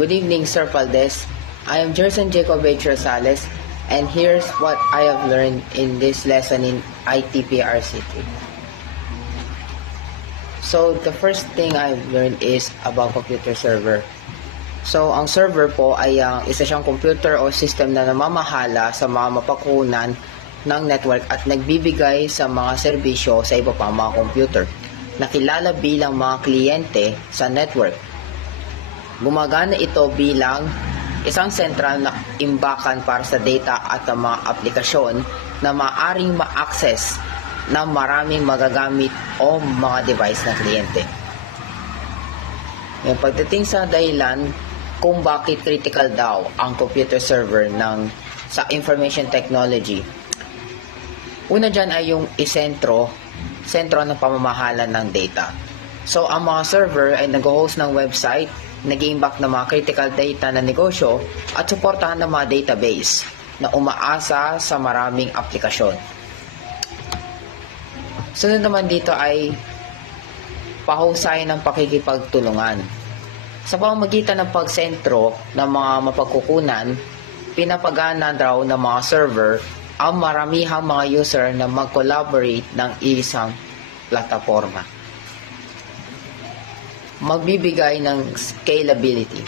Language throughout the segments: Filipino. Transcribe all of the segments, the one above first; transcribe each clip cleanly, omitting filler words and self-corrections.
Good evening, Sir Valdez. I am Jerson Jacob H. Rosales, and here's what I have learned in this lesson in ITPRC3. So, the first thing I've learned is about computer server. So, ang server po ay isa siyang computer o system na namamahala sa mga mapakunan ng network at nagbibigay sa mga serbisyo sa iba pang mga computer. Nakilala bilang mga kliyente sa network. Gumagana ito bilang isang sentral na imbakan para sa data at ang mga aplikasyon na maaring ma-access ng maraming magagamit o mga device na kliyente. Yung pagdating sa dahilan kung bakit critical daw ang computer server sa information technology. Una dyan ay yung sentro ng pamamahala ng data. So, ang mga server ay nag-host ng website, nag-imbak ng mga critical data na negosyo at suportahan ng mga database na umaasa sa maraming aplikasyon. Sunod naman dito ay pahusay ng pakikipagtulungan. Sa pamamagitan ng pagsentro ng mga mapagkukunan, pinapagana daw ng mga server ang maramihang mga user na mag-collaborate ng isang plataforma. Magbibigay ng scalability.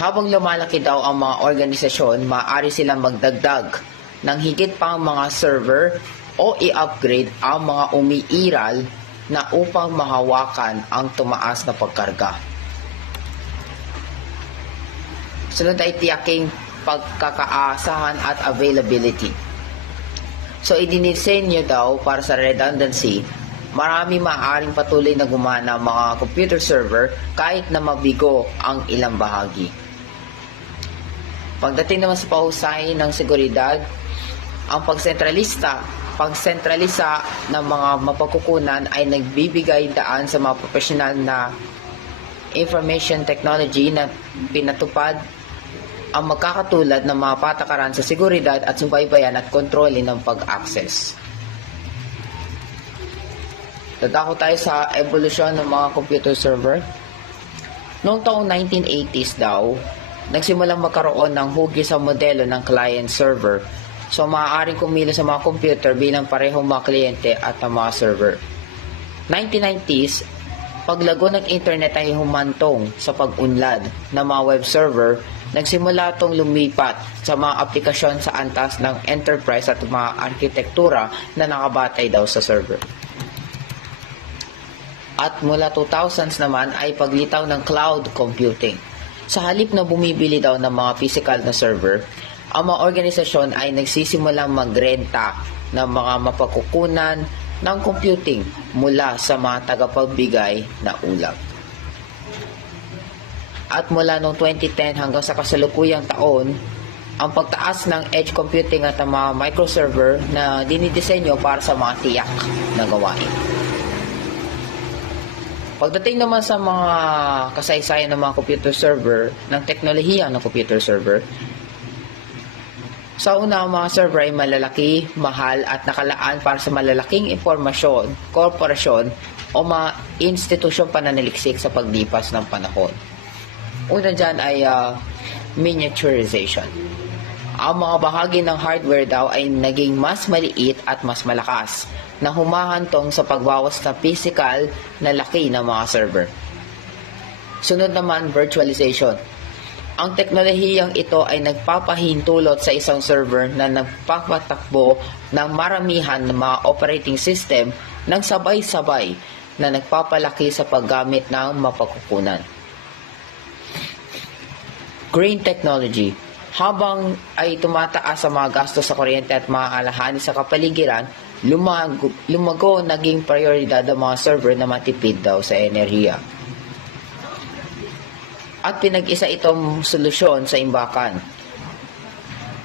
Habang lumalaki daw ang mga organisasyon, maaari silang magdagdag ng higit pang mga server o i-upgrade ang mga umiiral na upang mahawakan ang tumaas na pagkarga. Sunod ay tiyaking pagkakaasahan at availability. So, idinisenyo daw para sa redundancy. Marami maaaring patuloy na gumana ang mga computer server kahit na mabigo ang ilang bahagi. Pagdating naman sa pahusay ng seguridad, ang pagsentralisa ng mga mapagkukunan ay nagbibigay daan sa mga professional na information technology na pinatupad ang magkakatulad ng mga patakaran sa seguridad at subaybayan at kontrolin ng pag-access. Dadako tayo sa evolusyon ng mga computer server. Noong taong 1980s daw, nagsimulang magkaroon ng hugis sa modelo ng client server. So, maaaring kumilos sa mga computer bilang parehong mga kliyente at ang mga server. 1990s, paglago ng internet ay humantong sa pag-unlad ng mga web server, nagsimula itong lumipat sa mga aplikasyon sa antas ng enterprise at mga arkitektura na nakabatay daw sa server. At mula 2000s naman ay paglitaw ng cloud computing. Sa halip na bumibili daw ng mga physical na server, ang mga organisasyon ay nagsisimulang magrenta ng mga mapagkukunan ng computing mula sa mga tagapagbigay na ulam. At mula noong 2010 hanggang sa kasalukuyang taon, ang pagtaas ng edge computing at ang mga microserver na dinidisenyo para sa mga tiyak na gawain. Pagdating naman sa mga kasaysayan ng mga computer server, ng teknolohiya ng computer server, sa una, ang mga server ay malalaki, mahal at nakalaan para sa malalaking impormasyon, korporasyon o mga institusyong pananaliksik sa paglipas ng panahon. Una dyan ay miniaturization. Ang mga bahagi ng hardware daw ay naging mas maliit at mas malakas na humahantong sa pagbawas ng physical na laki ng mga server. Sunod naman, virtualization. Ang teknolohiyang ito ay nagpapahintulot sa isang server na nagpapatakbo ng maramihan ng mga operating system ng sabay-sabay na nagpapalaki sa paggamit ng mapagkukunan. Green technology. Habang ay tumataas ang mga gastos sa kuryente at mga alahani sa kapaligiran, lumago naging prioridad ang mga server na matipid daw sa enerhiya. At pinag-isa itong solusyon sa imbakan.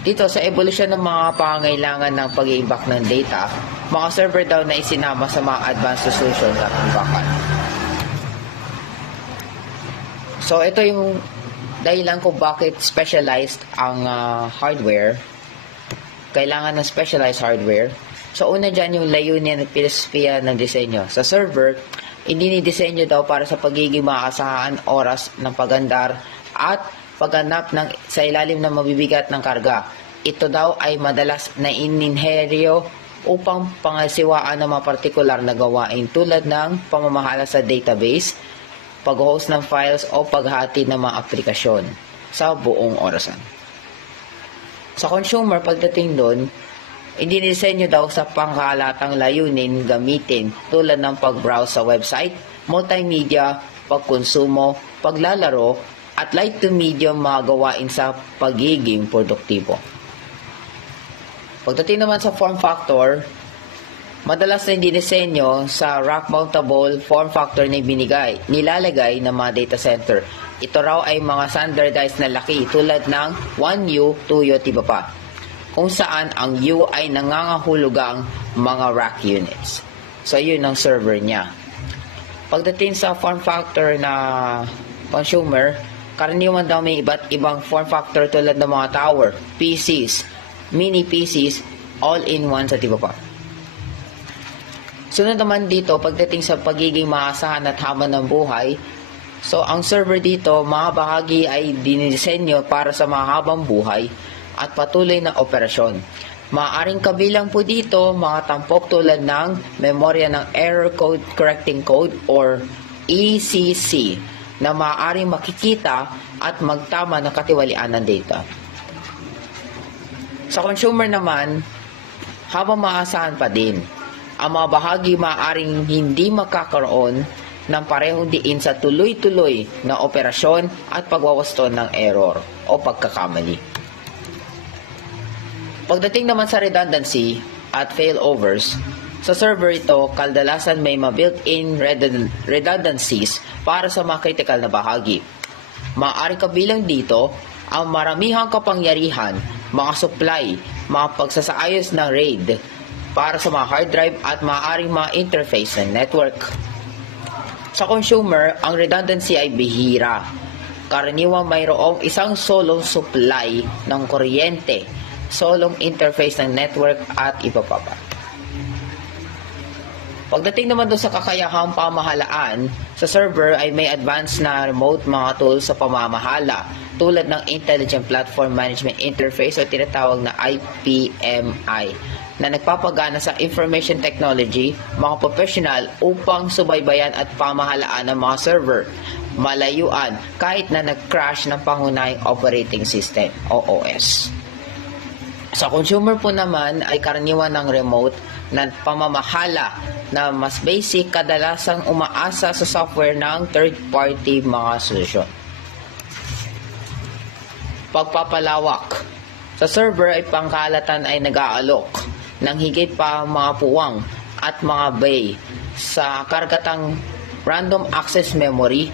Dito sa evolusyon ng mga pangangailangan ng pag-iimbak ng data, mga server daw na isinama sa mga advanced solution at imbakan. So ito yung dahilan kung bakit specialized ang hardware. Kailangan ng specialized hardware. So una dyan yung layunin at filosofiya ng disenyo. Sa server, Idinidisenyo daw para sa pagiging maasahan oras ng pagandar at pagganap sa ilalim ng mabibigat ng karga. Ito daw ay madalas na ininheryo upang pangasiwaan ng mga partikular na gawain tulad ng pamamahala sa database, pag-host ng files o paghati ng mga aplikasyon sa buong orasan. Sa consumer, pagdating doon, idinisenyo daw sa pangkalatang layunin gamitin tulad ng pag-browse sa website, multimedia, pagkonsumo, paglalaro, at light to medium mga gawain sa pagiging produktibo. Pagdating naman sa form factor, madalas na dinisenyo sa rack-mountable form factor na nilalagay ng mga data center. Ito raw ay mga standardized na laki tulad ng 1U, 2U at iba pa, kung saan ang U ay nangangahulugang mga rack units. So, yun ang server niya. Pagdating sa form factor na consumer, karaniwan daw may iba't ibang form factor tulad ng mga tower, PCs, mini PCs, all-in-one at iba pa. Sunod naman dito, pagdating sa pagiging maasahan at haba ng buhay, so ang server dito, mga bahagi ay dinisenyo para sa mahabang buhay at patuloy na operasyon. Maaaring kabilang po dito mga tampok tulad ng memorya ng Error Code Correcting Code or ECC na maaaring makikita at magtama ng katiwalian ng data. Sa consumer naman, habang maasahan pa din, ang mga bahagi maaaring hindi makakaroon ng parehong diin sa tuloy-tuloy na operasyon at pagwawasto ng error o pagkakamali. Pagdating naman sa redundancy at failovers, sa server ito, kadalasan may built-in redundancies para sa mga critical na bahagi. Maaaring kabilang dito ang maramihang kapangyarihan, mga supply, mga pagsasaayos ng RAID para sa mga hard drive at maaaring mga interface ng network. Sa consumer, ang redundancy ay bihira. Karaniwang mayroong isang solong supply ng kuryente, solong interface ng network at iba pa. Pagdating naman doon sa kakayahang pamahalaan, sa server ay may advanced na remote mga tools sa pamamahala tulad ng Intelligent Platform Management Interface o tinatawag na IPMI na nagpapagana sa information technology, mga professional upang subaybayan at pamahalaan ng mga server, malayuan kahit na nag-crash ng pangunahing operating system o OS. Sa consumer po naman ay karaniwan ng remote na pamamahala na mas basic, kadalasang umaasa sa software ng third-party mga solusyon. Pagpapalawak. Sa server ay pangkalatan ay nag-aalok ng higit pa mga puwang at mga bay sa kargatang random access memory,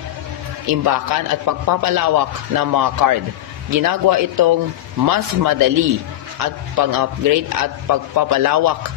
imbakan at pagpapalawak ng mga card. Ginagawa itong mas madali at pang-upgrade at pagpapalawak